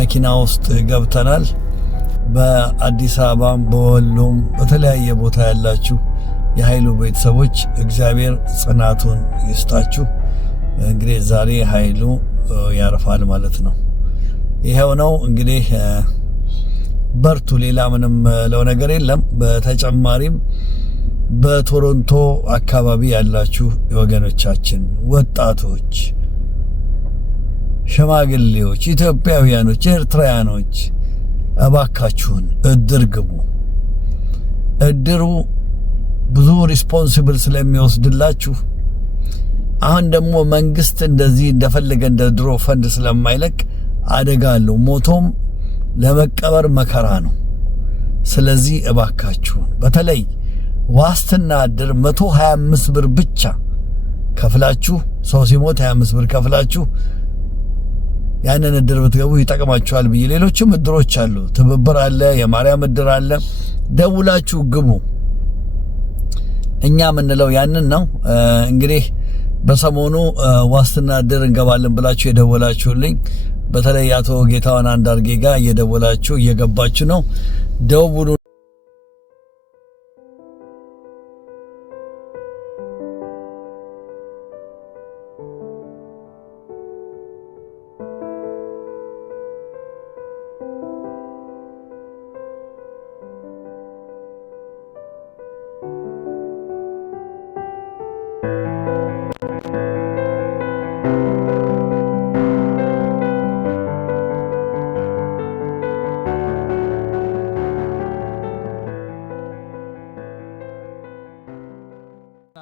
መኪና ውስጥ ገብተናል። በአዲስ አበባም በወሎም በተለያየ ቦታ ያላችሁ የኃይሉ ቤተሰቦች እግዚአብሔር ጽናቱን ይስጣችሁ። እንግዲህ ዛሬ ኃይሉ ያርፋል ማለት ነው። ይሄው ነው እንግዲህ በርቱ። ሌላ ምንም ለው ነገር የለም። በተጨማሪም በቶሮንቶ አካባቢ ያላችሁ ወገኖቻችን፣ ወጣቶች፣ ሽማግሌዎች፣ ኢትዮጵያውያኖች፣ ኤርትራውያኖች እባካችሁን እድር ግቡ። እድሩ ብዙ ሪስፖንሲብል ስለሚወስድላችሁ አሁን ደግሞ መንግስት እንደዚህ እንደፈለገ እንደ ድሮ ፈንድ ስለማይለቅ አደጋ አለው። ሞቶም ለመቀበር መከራ ነው። ስለዚህ እባካችሁን በተለይ ዋስትና እድር 125 ብር ብቻ ከፍላችሁ ሰው ሲሞት 25 ብር ከፍላችሁ ያንን እድር ብትገቡ ይጠቅማችኋል ብዬ ሌሎችም እድሮች አሉ። ትብብር አለ፣ የማርያም እድር አለ። ደውላችሁ ግቡ። እኛ ምንለው ያንን ነው። እንግዲህ በሰሞኑ ዋስትና እድር እንገባለን ብላችሁ የደወላችሁልኝ በተለይ አቶ ጌታዋን አንዳርጌ ጋር እየደወላችሁ እየገባችሁ ነው። ደውሉ።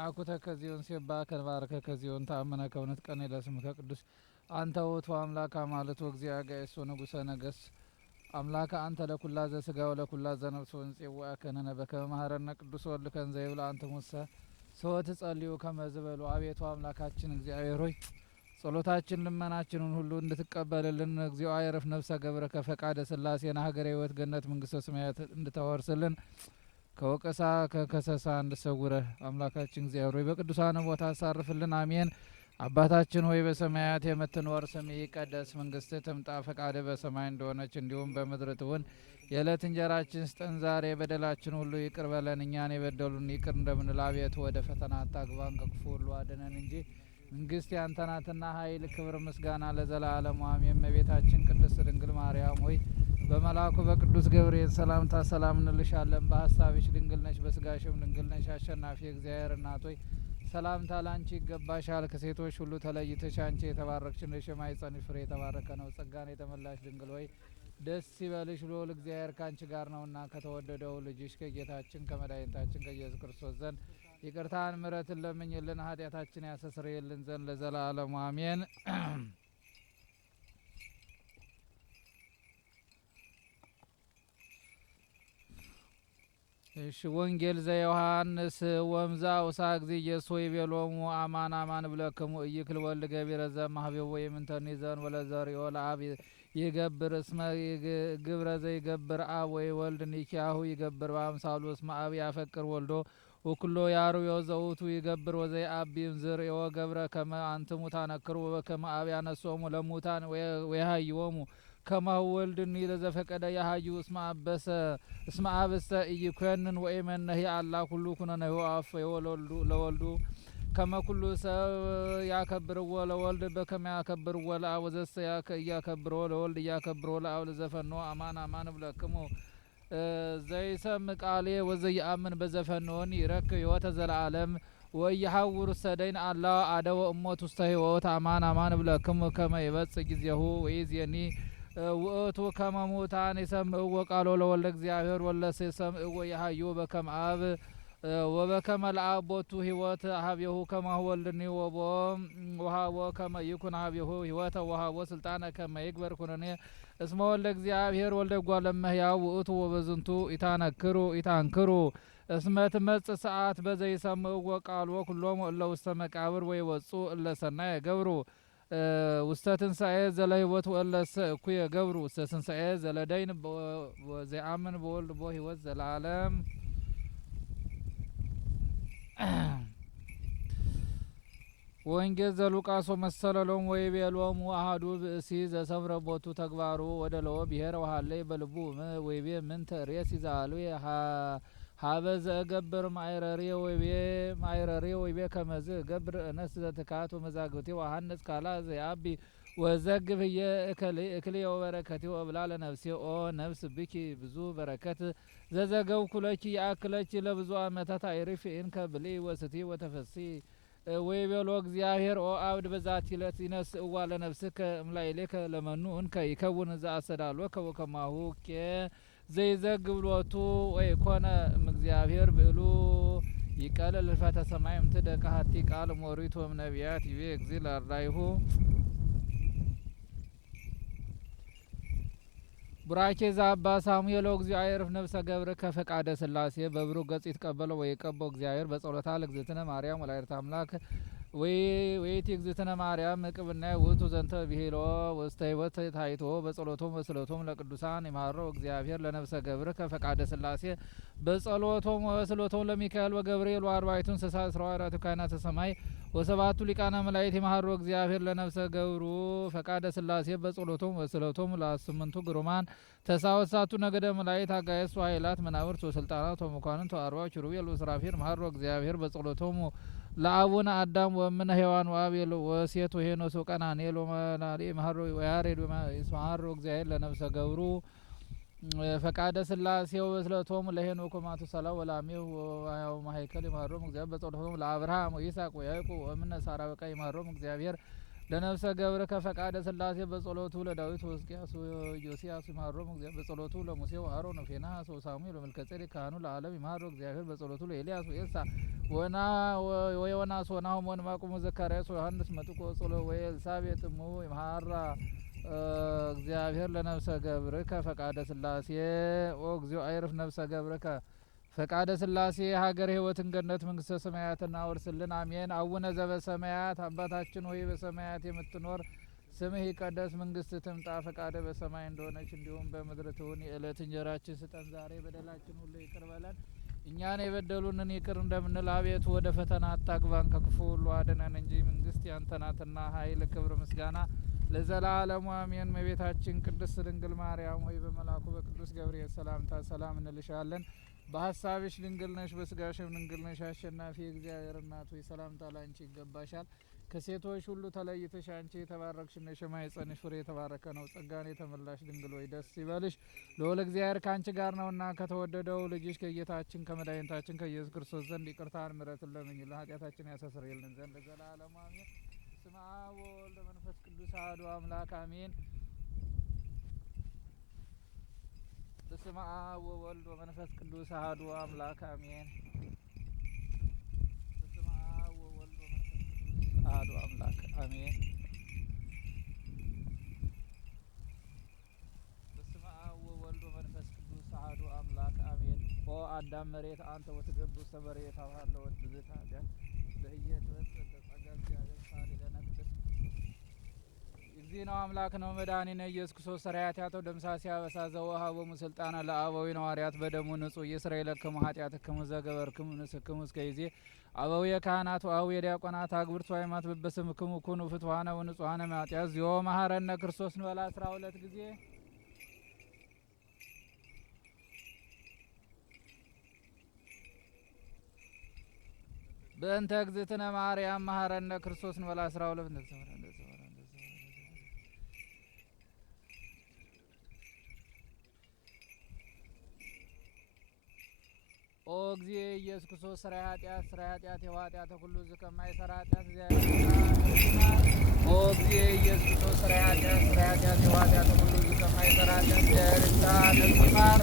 አኩተ ከዚዮን ሲባ ከንባርከ ከዚዮን ታመነ ከውነት ቀን ለስምከ ቅዱስ አንተ ውእቱ አምላክ ማለት ወግዚያ ጋይሶ ንጉሰ ነገስ አምላክ አንተ ለኩላ ዘስጋ ወለኩላ ዘነፍስ ወንጽዋ ከነነ በከመ መሐረነ ቅዱስ ወልድ ከንዘ ይብላ አንተ ሙሰ ሰወት ጸልዩ ከመዝበሉ አቤቱ አምላካችን እግዚአብሔር ሆይ ጸሎታችን ልመናችንን ሁሉ እንድትቀበልልን እግዚኦ አይረፍ ነፍሰ ገብረ ከፈቃደ ሥላሴና ሀገረ ሕይወት ገነት መንግስተ ሰማያት እንድታወርስልን ከወቀሳ ከከሰሳ እንድሰውረህ አምላካችን እግዚአብሔር ሆይ በቅዱሳን ቦታ አሳርፍልን። አሜን። አባታችን ሆይ በሰማያት የምትኖር ስምህ ይቀደስ፣ መንግስትህ ትምጣ፣ ፈቃድህ በሰማይ እንደሆነች እንዲሁም በምድር ትሁን። የዕለት እንጀራችንን ስጠን ዛሬ፣ በደላችን ሁሉ ይቅር በለን እኛን የበደሉን ይቅር እንደምንል፣ አቤቱ ወደ ፈተና አታግባን ከክፉ ሁሉ አድነን እንጂ መንግስት ያንተ ናትና ኃይል፣ ክብር፣ ምስጋና ለዘላለሙ አሜን። እመቤታችን ቅድስት ድንግል ማርያም ሆይ በመልአኩ በቅዱስ ገብርኤል ሰላምታ ሰላም እንልሻለን። በሀሳብሽ ድንግል ነሽ፣ በስጋሽም ድንግል ነሽ። አሸናፊ እግዚአብሔር እናት ሆይ ሰላምታ ላንቺ ይገባሻል። ከሴቶች ሁሉ ተለይተሽ አንቺ የተባረክሽ ነሽ፣ የማኅፀንሽ ፍሬ የተባረከ ነው። ጸጋን የተመላሽ ድንግል ሆይ ደስ ይበልሽ፣ ልዑል እግዚአብሔር ካንቺ ጋር ነውና ከተወደደው ልጅሽ ከጌታችን ከመድኃኒታችን ከኢየሱስ ክርስቶስ ዘንድ ይቅርታን ምሕረትን ለምኝልን ኃጢአታችን ያስተሰርይልን ዘንድ ለዘላለሙ አሜን። እሺ ወንጌል ዘዮሐንስ ወምዛ ውሳ ጊዜ ኢየሱስ ይቤሎሙ አማን አማን ብለክሙ ኢይክል ወልድ ገቢረ ዘማህቤው ወይምንተኒ ዘን ወለዘሪዮ ለአብ ይገብር እስመ ግብረ ዘይገብር አብ ወይ ወልድ ኒኪያሁ ይገብር በአምሳሉ እስመ አብ ያፈቅር ወልዶ ወኩሎ ያርዮ ዘውቱ ይገብር ወዘይ አቢም ዝር ወገብረ ከመ አንትሙ ታነክሩ ወከመ አብ ያነሶሙ ለሙታን ወያህይዎሙ ከማሁ ወልድኒ ለዘፈቀደ ያሃዩ እስመ አብሰ ኢይኮንን ወኢመነሂ አላ ኩሉ ኩነነሂ አፍ ለወልዱ ከመ ኩሉ ሰብ ያከብርዎ ለወልድ በከመ ያከብርዎ ለአብ ወዘሰ ያከብርዎ ለወልድ ያከብርዎ ለአብ ለዘፈኖ አማን አማን ብለክሙ ዘይሰምዕ ቃሌ ወዘይአምን በዘፈኖን ይረክብ ሕይወተ ዘለዓለም ወይሐውር ሰደይን አላ አደወ እሞት ውስተ ሕይወት አማን አማን ብለክሙ ከመ ይበጽሕ ጊዜሁ ወይእዜኒ ውእቱ ከመ ሙታን ይሰምዕዎ ቃሎ ለወልደ እግዚአብሔር ወለሰ ይሰምዕዎ ያሃዩ በከመ አብ ወበከመ ለአብ ቦቱ ሕይወት ሀቤሁ ከማሁ ወልድኒ ወሃቦ ከመ ይኩን ሀቤሁ ሕይወተ ወሃቦ ስልጣነ ከመ ይግበር ኩነኔ እስመ ወልደ እግዚአብሔር ወልደ እጓለ እመሕያው ውእቱ ወበዝንቱ ኢታንክሩ እስመ ትመጽእ ሰዓት በዘይሰምዕዎ ቃሎ ኩሎሙ እለ ውስተ መቃብር ወይወጽኡ እለ ሰናየ ገብሩ ውስተ ትንሣኤ ዘለሕይወት ወእለሰ እኩየ ገብሩ ውስተ ትንሣኤ ዘለደይን ዘይአምን በወልድ ቦ ሕይወት ዘለዓለም። ወንጌል ዘሉቃስ መሰለሎም ወይ ቤሎም አሐዱ ብእሲ ዘሰምረ ቦቱ ተግባሩ ወደለው ብሔር ወሃለይ በልቡ ወይቤ ምን ተሬስ ይዛሉ ሀበ ዘገብር ማይረሪ ወይቤ ከመዝ ገብር እነስ ዘትካቱ መዛግብቲ ወሐንስ ካላ ዘያቢ ወዘግብ እክሌ ወበረከቲ ወብላ ለነፍሴ ኦ ነፍስ ብኪ ብዙ በረከት ዘዘገው ኩለኪ ያክለኪ ለብዙ ዓመታት አይሪፍ እንከ ብሊ ወስቲ ወተፈሲ ወይቤሎ እግዚአብሔር ኦ አብድ በዛቲ ዕለት ይነስእዋ ለነፍስከ እምላይሌከ ለመኑ እንከ ይከውን ዘአሰዳሎከ ወከማሁ ኬ ዘይዘግብ ሎቱ ወይኮነ እግዚአብሔር ብእሉ ይቀልል ፈተ ሰማይ እምትደቀ ሀቲ ቃል ሞሪት ወእምነቢያት ይቤ እግዚእ ለአርዳኢሁ ቡራኬ ዘአባ ሳሙኤል እግዚኦ አይርፍ ነፍሰ ገብረ ከፈቃደ ስላሴ በብሩክ ገጽ ይትቀበለው ወይቀበው እግዚአብሔር በጸሎታ ለእግዝእትነ ማርያም ወላዲተ አምላክ ወይእቲ እግዝእትነ ማርያም እቅብና ውእቱ ዘንተ ብሂሎ ውስተ ሕይወት ታይቶ በጸሎቶም ወስሎቶም ለቅዱሳን ይማሮ እግዚአብሔር ለነፍሰ ገብረ ከፈቃደ ስላሴ በጸሎቶም ወስሎቶም ለሚካኤል ወገብርኤል ወአርባዕቱ እንስሳ እስራ ወአራቱ ካህናተ ሰማይ ወሰባቱ ሊቃነ መላእክት ይማሮ እግዚአብሔር ለነፍሰ ገብሩ ፈቃደ ስላሴ በጸሎቶም ወስሎቶም ለስምንቱ ግሩማን ተሳወሳቱ ነገደ መላእክት አጋዕዝት ወኃይላት መናብርት ወስልጣናት ወመኳንንት ወአርባዕቱ ኪሩቤል ወሱራፌል ይማሮ እግዚአብሔር በጸሎቶም ለአቡነ አዳም ወእምነ ሔዋን ወአቤል ወሴት ወሄኖስ ወቀናኔል ወመላሊ ይማሮ ወያሬድ ይማሮ እግዚአብሔር ለነፍሰ ገብሩ ፈቃደ ስላሴ ወስለቶም ለሄኖክ ወማቱሳላ ወላሜሁ ወያው ማይከል ይማሮም እግዚአብሔር በጸሎቶም ለአብርሃም ወይስሐቅ ወያዕቆብ ወእምነ ሳራ በቃ ይማሮም እግዚአብሔር ለነፍሰ ገብረ ከፈቃደ ስላሴ በጸሎቱ ለዳዊት ወሕዝቅያስ ወዮስያስ ይማሮም እግዚአብሔር በጸሎቱ ለሙሴ ወአሮን ወፊንሐስ ወሳሙኤል ወመልከጼዴቅ ካህኑ ለዓለም ይማሮ እግዚአብሔር በጸሎቱ ለኤልያስ ወኤልሳዕ ወዮናስ ወናሆም ወዕንባቆም ወዘካርያስ ወዮሐንስ መጥምቁ ወኤልሳቤጥ እሙ ይምሃራ እግዚአብሔር ለነፍሰ ገብርከ ፈቃደ ስላሴ ኦ እግዚኦ አይርፍ ነፍሰ ገብርከ ፈቃደ ስላሴ ሀገር ሕይወትን ገነት መንግስተ ሰማያትን አውርስልን አሜን። አቡነ ዘበሰማያት አባታችን ሆይ በሰማያት የምትኖር ስምህ ይቀደስ፣ መንግስት ትምጣ፣ ፈቃደ በሰማይ እንደሆነች እንዲሁም በምድር ትሁን። የዕለት እንጀራችን ስጠን ዛሬ፣ በደላችን ሁሉ ይቅር በለን እኛን የበደሉንን ይቅር እንደምንል፣ አቤቱ ወደ ፈተና አታግባን ከክፉ ሁሉ አድነን እንጂ መንግስት ያንተ ናትና ኃይል፣ ክብር፣ ምስጋና ለዘላለሙ አሜን። እመቤታችን ቅድስት ድንግል ማርያም ሆይ በመልአኩ በቅዱስ ገብርኤል ሰላምታ ሰላም እንልሻለን። በሀሳብሽ ድንግል ነሽ፣ በስጋሽም ድንግል ነሽ። አሸናፊ እግዚአብሔር እናት ሆይ ሰላምታ ላንቺ ይገባሻል። ከሴቶች ሁሉ ተለይተሽ አንቺ የተባረክሽ ነሽ፣ የማኅፀንሽ ፍሬ የተባረከ ነው። ጸጋን የተመላሽ ድንግል ሆይ ደስ ይበልሽ፣ ልዑል እግዚአብሔር ከአንቺ ጋር ነውና ከተወደደው ልጅሽ ከጌታችን ከመድኃኒታችን ከኢየሱስ ክርስቶስ ዘንድ ይቅርታን ምሕረትን ለምኝልን ኃጢአታችን ያስተሰርይልን ዘንድ ለዘላለሙ አሜን። በስመ አብ ወወልድ ወመንፈስ ቅዱስ አሐዱ አምላክ አሜን። በስመ አብ ወወልድ ወመንፈስ ቅዱስ አሐዱ አምላክ አሜን። በስመ አብ ወወልድ ወመንፈስ ቅዱስ አሐዱ አምላክ አሜን። በስመ አብ ወወልድ ወመንፈስ ቅዱስ አሐዱ አምላክ አሜን። ኦ አዳም መሬት አንተ ወትገቡ ሰበሬት አብሃለወት ብዝታ ኃጢአት በህየት ወጽእ ጸጋ እግዚአብሔር ሳሊ ለነ ቅድስት እግዚእነ አምላክ ነው መድኃኒነ ኢየሱስ ክርስቶስ ሠራየ ኃጢአቶ ደምሳሴ አበሳ ዘወሀቦሙ ስልጣነ ለአበዊነ ሐዋርያት በደሙ ንጹሕ ይስረይለክሙ ኃጢአትክሙ ዘገበርክሙ ንስክሙ እስከ ይዜ አበዊየ ካህናት ወአበዊየ ዲያቆናት አግብርቱ አእማት በበስምክሙ ኩኑ ፍትዋነ ወንጹሐነ እምኃጢአት ዚኦ መሐረነ ክርስቶስ እንበል 12 ጊዜ። በእንተ እግዝእትነ ማርያም መሐረነ ክርስቶስ እንበል 12 ኦ እግዚእ ኢየሱስ ክርስቶስ ሠራየ ኃጢአት የኃጢአተ ኩሉ ዝከማይሠራ ኃጢአት ኦ እግዚእ ኢየሱስ ክርስቶስ ሠራየ ኃጢአት የኃጢአተ ኩሉ ዝከማይሠራ ኃጢአት ነፍስ ይማር።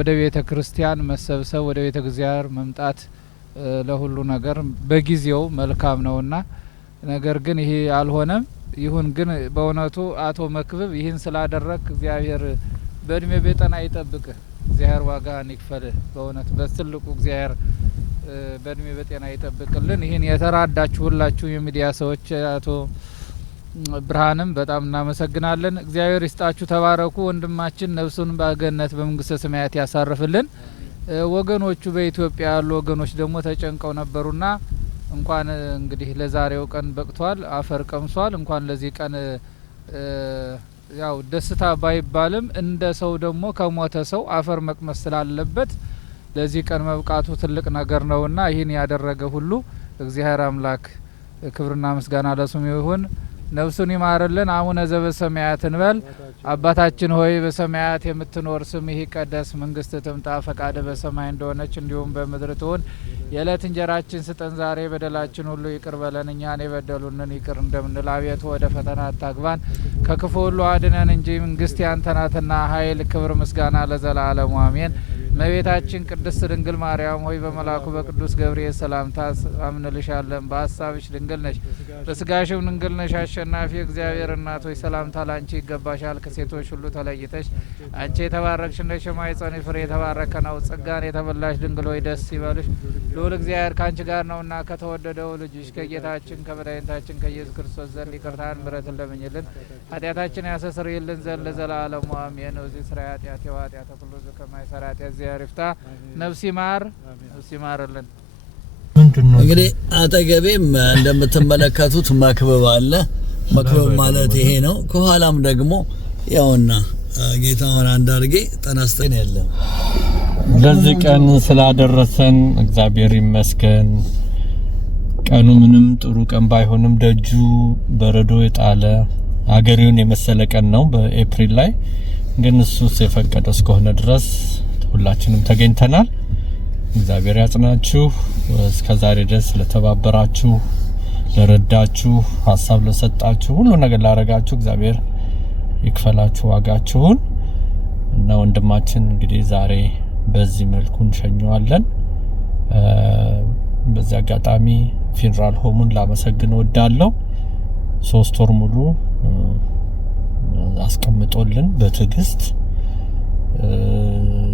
ወደ ቤተ ክርስቲያን መሰብሰብ ወደ ቤተ እግዚአብሔር መምጣት ለሁሉ ነገር በጊዜው መልካም ነውና ነገር ግን ይሄ አልሆነም። ይሁን ግን በእውነቱ አቶ መክብብ ይህን ስላደረክ እግዚአብሔር በእድሜ በጤና ይጠብቅ። እግዚአብሔር ዋጋህን ይክፈል። በእውነት በትልቁ እግዚአብሔር በእድሜ በጤና ይጠብቅልን። ይህን የተራዳችሁ ሁላችሁ የሚዲያ ሰዎች አቶ ብርሃንም በጣም እናመሰግናለን። እግዚአብሔር ይስጣችሁ፣ ተባረኩ። ወንድማችን ነፍሱን በገነት በመንግስተ ሰማያት ያሳርፍልን። ወገኖቹ በኢትዮጵያ ያሉ ወገኖች ደግሞ ተጨንቀው ነበሩና እንኳን እንግዲህ ለዛሬው ቀን በቅቷል፣ አፈር ቀምሷል። እንኳን ለዚህ ቀን ያው ደስታ ባይባልም እንደ ሰው ደግሞ ከሞተ ሰው አፈር መቅመስ ስላለበት ለዚህ ቀን መብቃቱ ትልቅ ነገር ነውና ይህን ያደረገ ሁሉ እግዚአብሔር አምላክ ክብርና ምስጋና ለስሙ ይሁን። ነፍሱን ይማርልን። አቡነ ዘበሰማያት እንበል። አባታችን ሆይ በሰማያት የምትኖር ስምህ ይቀደስ፣ መንግስትህ ትምጣ፣ ፈቃድህ በሰማይ እንደሆነች እንዲሁም በምድር ትሁን። የዕለት እንጀራችንን ስጠን ዛሬ፣ በደላችን ሁሉ ይቅር በለን እኛን የበደሉንን ይቅር እንደምንል፣ አቤቱ ወደ ፈተና አታግባን ከክፉ ሁሉ አድነን እንጂ መንግስት ያንተ ናትና ኃይል፣ ክብር፣ ምስጋና ለዘላለሙ አሜን። እመቤታችን ቅድስት ድንግል ማርያም ሆይ በመልአኩ በቅዱስ ገብርኤል ሰላምታ አምንልሻለን። በሀሳብሽ ድንግል ነሽ፣ በስጋሽም ድንግል ነሽ። አሸናፊ እግዚአብሔር እናት ሆይ ሰላምታ ላንቺ ይገባሻል። ከሴቶች ሁሉ ተለይተሽ አንቺ የተባረክሽ ነሽ፣ የማኅፀንሽ ፍሬ የተባረከ ነው። ጸጋን የተመላሽ ድንግል ሆይ ደስ ይበልሽ፣ ልዑል እግዚአብሔር ከአንቺ ጋር ነውና ከተወደደው ልጅሽ ከጌታችን ከመድኃኒታችን ከኢየሱስ ክርስቶስ ዘንድ ይቅርታን ምሕረትን ለምኝልን ኃጢአታችን ያስተሰርይልን ዘንድ ለዘላለሙ አሜን። እዚህ ስራ ኃጢአት የኃጢአት ሁሉ ከማይሰራ ኃጢአት እግዚአብሔር ይፍታ። ነፍስ ይማር፣ ነፍስ ይማርልን። እንግዲህ አጠገቤም እንደምትመለከቱት መክብብ አለ። መክብብ ማለት ይሄ ነው። ከኋላም ደግሞ ያውና ጌታውን አንዳርጌ ተነስተን ያለው ለዚህ ቀን ስላደረሰን እግዚአብሔር ይመስገን። ቀኑ ምንም ጥሩ ቀን ባይሆንም ደጁ በረዶ የጣለ አገሬውን የመሰለ ቀን ነው በኤፕሪል ላይ። ግን እሱስ የፈቀደው እስከሆነ ድረስ ሁላችንም ተገኝተናል። እግዚአብሔር ያጽናችሁ። እስከዛሬ ድረስ ለተባበራችሁ፣ ለረዳችሁ፣ ሀሳብ ለሰጣችሁ፣ ሁሉ ነገር ላረጋችሁ እግዚአብሔር ይክፈላችሁ ዋጋችሁን። እና ወንድማችን እንግዲህ ዛሬ በዚህ መልኩ እንሸኘዋለን። በዚህ አጋጣሚ ፊንራል ሆሙን ላመሰግን ወዳለው 3 ወር ሙሉ አስቀምጦልን በትዕግስት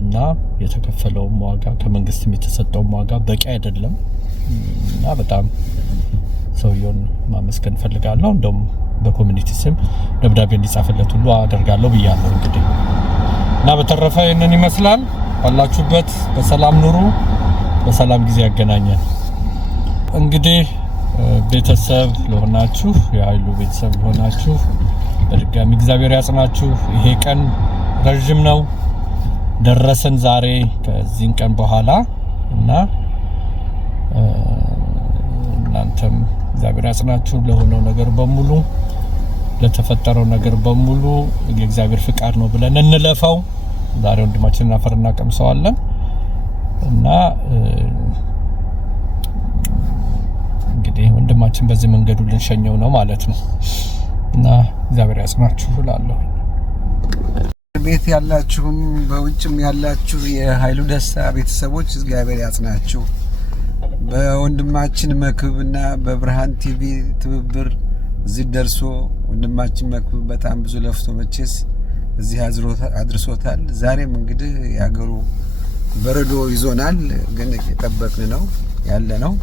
እና የተከፈለውም ዋጋ ከመንግስትም የተሰጠውም ዋጋ በቂ አይደለም እና በጣም ሰውየውን ማመስገን ፈልጋለሁ። እንደውም በኮሚኒቲ ስም ደብዳቤ እንዲጻፍለት ሁሉ አደርጋለሁ ብያለሁ። እንግዲህ እና በተረፈ ይሄንን ይመስላል። ባላችሁበት በሰላም ኑሩ፣ በሰላም ጊዜ ያገናኘን። እንግዲህ ቤተሰብ ለሆናችሁ የኃይሉ ቤተሰብ ለሆናችሁ በድጋሚ እግዚአብሔር ያጽናችሁ። ይሄ ቀን ረጅም ነው፣ ደረሰን ዛሬ ከዚህን ቀን በኋላ እና እናንተም እግዚአብሔር ያጽናችሁ። ለሆነው ነገር በሙሉ ለተፈጠረው ነገር በሙሉ የእግዚአብሔር ፍቃድ ነው ብለን እንለፈው። ዛሬ ወንድማችንን አፈር እናቀምሰዋለን እና እንግዲህ ወንድማችን በዚህ መንገዱ ልንሸኘው ነው ማለት ነው እና እግዚአብሔር ያጽናችሁ እላለሁ። ቤት ያላችሁም በውጭም ያላችሁ የኃይሉ ደስታ ቤተሰቦች እግዚአብሔር ያጽናችሁ። በወንድማችን መክብብና በብርሃን ቲቪ ትብብር እዚህ ደርሶ ወንድማችን መክብብ በጣም ብዙ ለፍቶ መቼስ እዚህ አድርሶታል። ዛሬም እንግዲህ ያገሩ በረዶ ይዞናል፣ ግን የጠበቅን ነው ያለ ነው።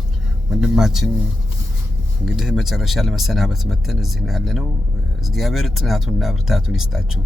ወንድማችን እንግዲህ መጨረሻ ለመሰናበት መተን እዚህ ነው ያለ ነው። እግዚአብሔር ጽናቱንና ብርታቱን ይስጣችሁ።